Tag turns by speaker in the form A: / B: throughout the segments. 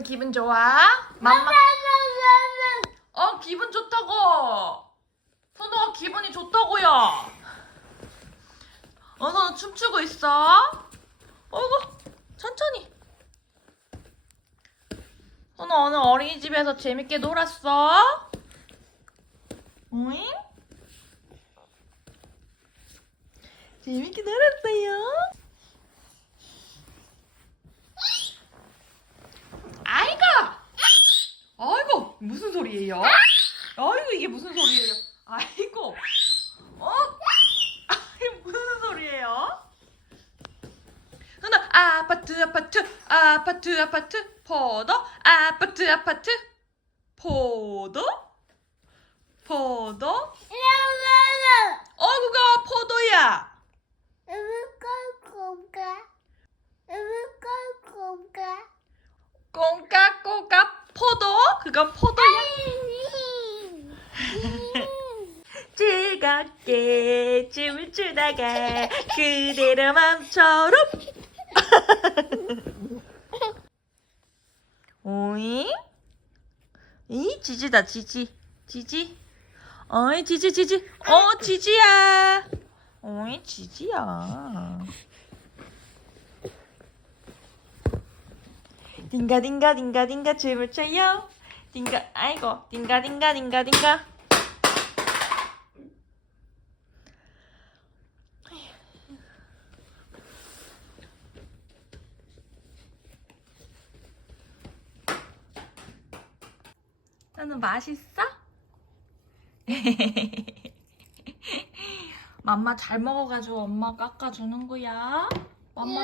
A: 기분 좋아? 맘마. 어 기분 좋다고. 선우가 기분이 좋다고요. 어 선우 춤추고 있어. 어이구 천천히. 선우 오늘 어린이집에서 재밌게 놀았어? 오잉? 재밌게 놀았어요? 아이고! 아이고! 무슨 소리예요? 아이고 이게 무슨 소리예요? 아이고! 어? 아이 무슨 소리예요? 하나 아파트 아파트 아파트 아파트 포도 아파트 아파트 포도 포도 어구가 포도야 꽁까 꼬까 포도? 그건 포도야 즐겁게 춤을 추다가 그대로 맘처럼 오잉? 이 지지다 지지. 지지? 어이 지지 지지. 어 지지야. 어이 지지야 딩가 딩가 딩가 딩가 춤을 춰요 딩가 아이고 딩가 딩가 딩가 딩가 나는 맛있어? 맘마 잘 먹어가지고 엄마 깎아주는 거야. 맘마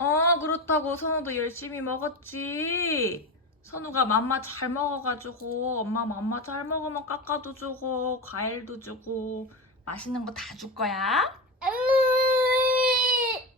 A: 어 그렇다고 선우도 열심히 먹었지. 선우가 맘마 잘 먹어가지고 엄마 맘마 잘 먹으면 깎아도 주고 과일도 주고 맛있는 거 다 줄 거야.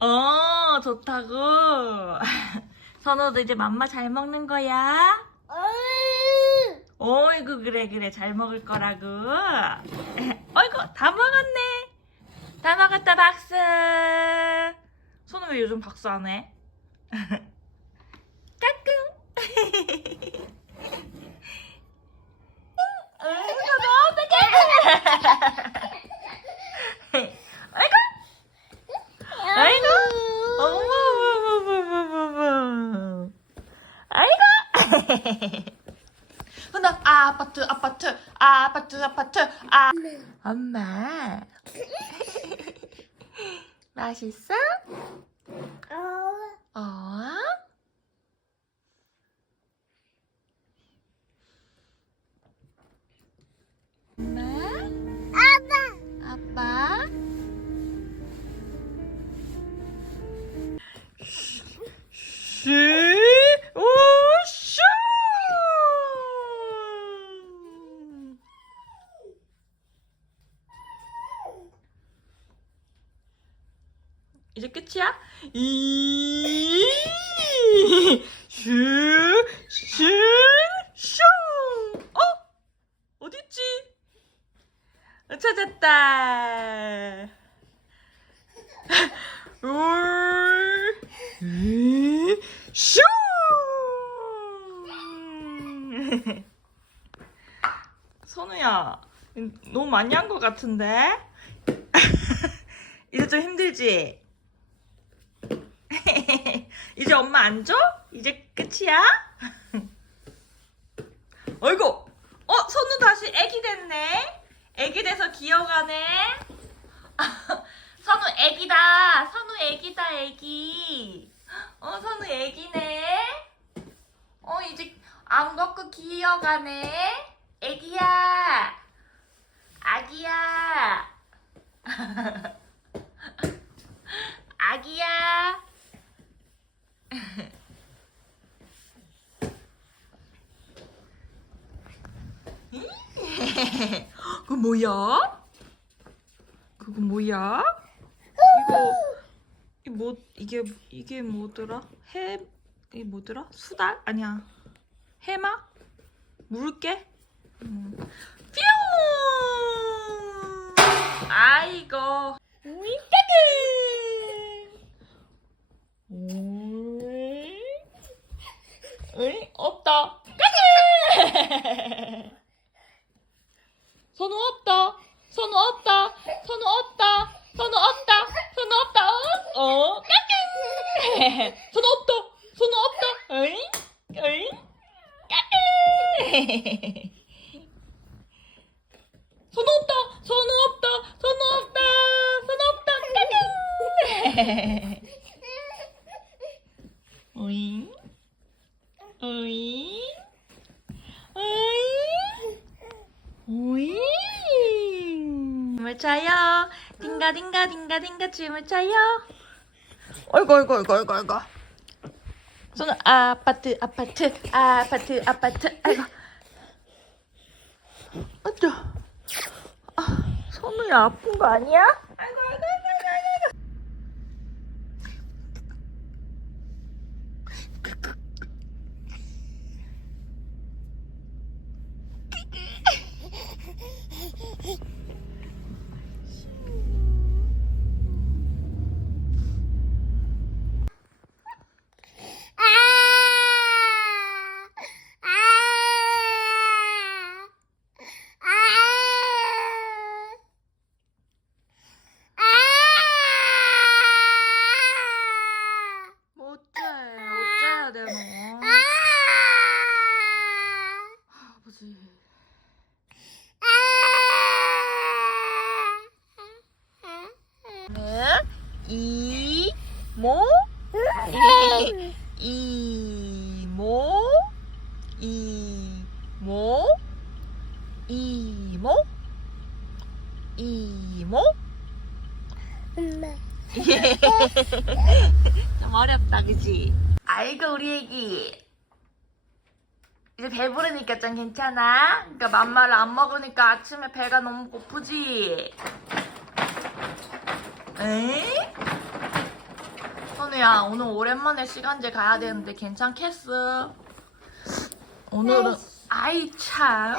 A: 어 좋다고. 선우도 이제 맘마 잘 먹는 거야. 어이구 그래 그래 잘 먹을 거라고. 어이구 다 먹었네. 다 먹었다 박수. 왜 요즘 박수 안 해? 까꿍. 흔한 아파트 아파트 아파트 아파트 아 엄마 맛있어? 어? 엄마? 슈, 슈, 슈! 어? 어딨지? 어, 찾았다. 울, 이, 슈! 선우야, 너무 많이 한 것 같은데? 이제 좀 힘들지? 이제 엄마 안 줘? 이제 끝이야? 어이구! 어, 선우 다시 애기 됐네? 애기 돼서 기어가네? 선우 애기다. 선우 애기다, 애기. 어, 선우 애기네. 어, 이제 안 걷고 기어가네. 애기야. 아기야. 아기야. 그거 뭐야? 그거 뭐야? 이거 이뭐 이게 이게 뭐더라? 해 이게 뭐더라? 수달 아니야. 해마? 물개? 음. 뿅! 아이고. 우이 까꿍! 우이. 으이, 없다. 까꿍! 선우 없다. 선우 없다. 선우 없다. 선우 없다. 선우 없다. 어? 어? 까꿍! 선우 없다. 선우 없다. 어잉? 어잉? 까꿍! 선우 없다. 선우 없다. 선우 없다. 선우 없다. 까꿍! 오잉? 오잉? 오잉? 오잉? 춤을 춰요. 딩가 딩가 딩가 딩가 춤을 춰요. 어이구 어이구 어이구 어이구 어이구. 저는 아파트 아파트 아파트 아파트 아이고. 어쩌? 아, 손이 아픈 거 아니야? 아이고 아이고 아이고 아이고. 아이고. 뭐 어째 어째야 돼 너? 아버지. 네, 이모 이모 이모 이모 이모 좀 어렵다 그지? 아이고 우리 애기 이제 배부르니까 좀 괜찮아? 그러니까 맘마를 안 먹으니까 아침에 배가 너무 고프지? 에이? 선우야 오늘 오랜만에 시간제 가야 되는데 괜찮겠어? 오늘은 아이 참.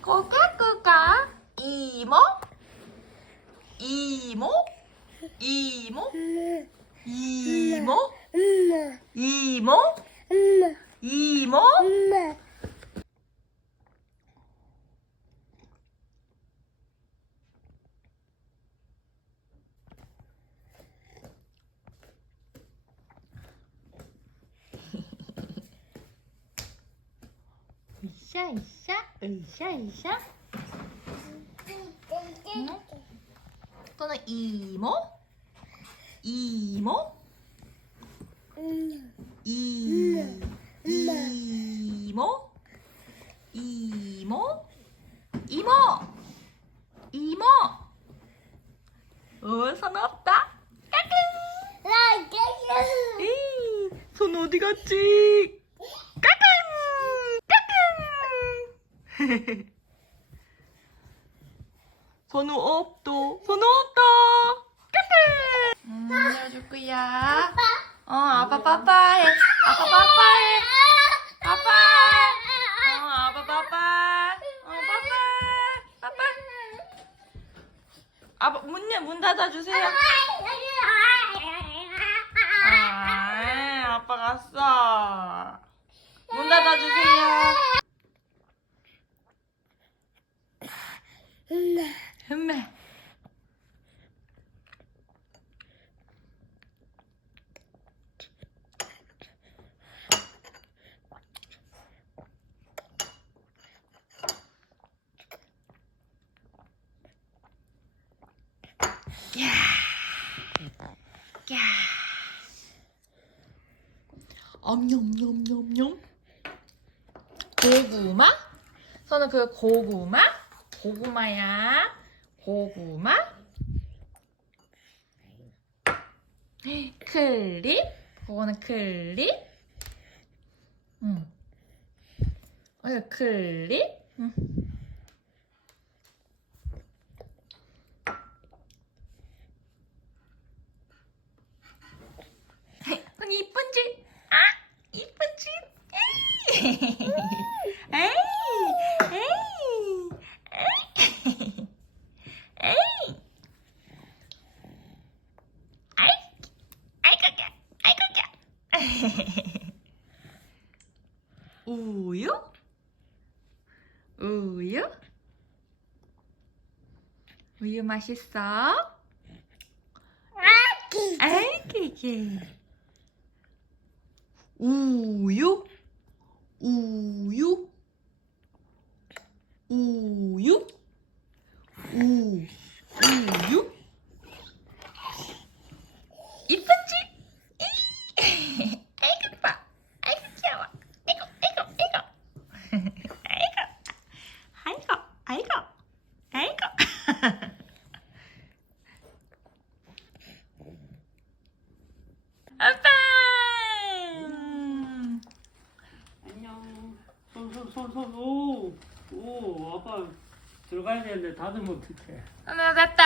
A: 꼬까꼬까 이모? 이모? 이모? 이모? 이모? 이모 으쌰 으쌰 으쌰 으쌰 응? 또는 이모 이모 이 이모 이모 이모 이모 어, 손 없다 까꿍 에이, 손 어디 갔지 까꿍 까꿍 손우 없도 손우 없다! 까꿍 음 내려줄 거야 어 아빠 빠빠해 아빠 빠빠해 빠빠 어 아빠 빠빠 어 빠빠 빠빠 아빠 문문 문 닫아주세요 아 아빠 갔어 문 닫아주세요 흠매 야. 야. 엄냠냠냠냠. 고구마? 저는 그 고구마? 고구마야. 고구마. 클립. 그거는 클립. 응. 어, 클립. 응. 이쁜 짓! 아, 이쁜 짓! 에이! 에이! 우유? 우유? 우유 맛있어? 아기기 우유? 우유?
B: 다듬어 뭐 어떡해.
A: 아, 하나 됐다.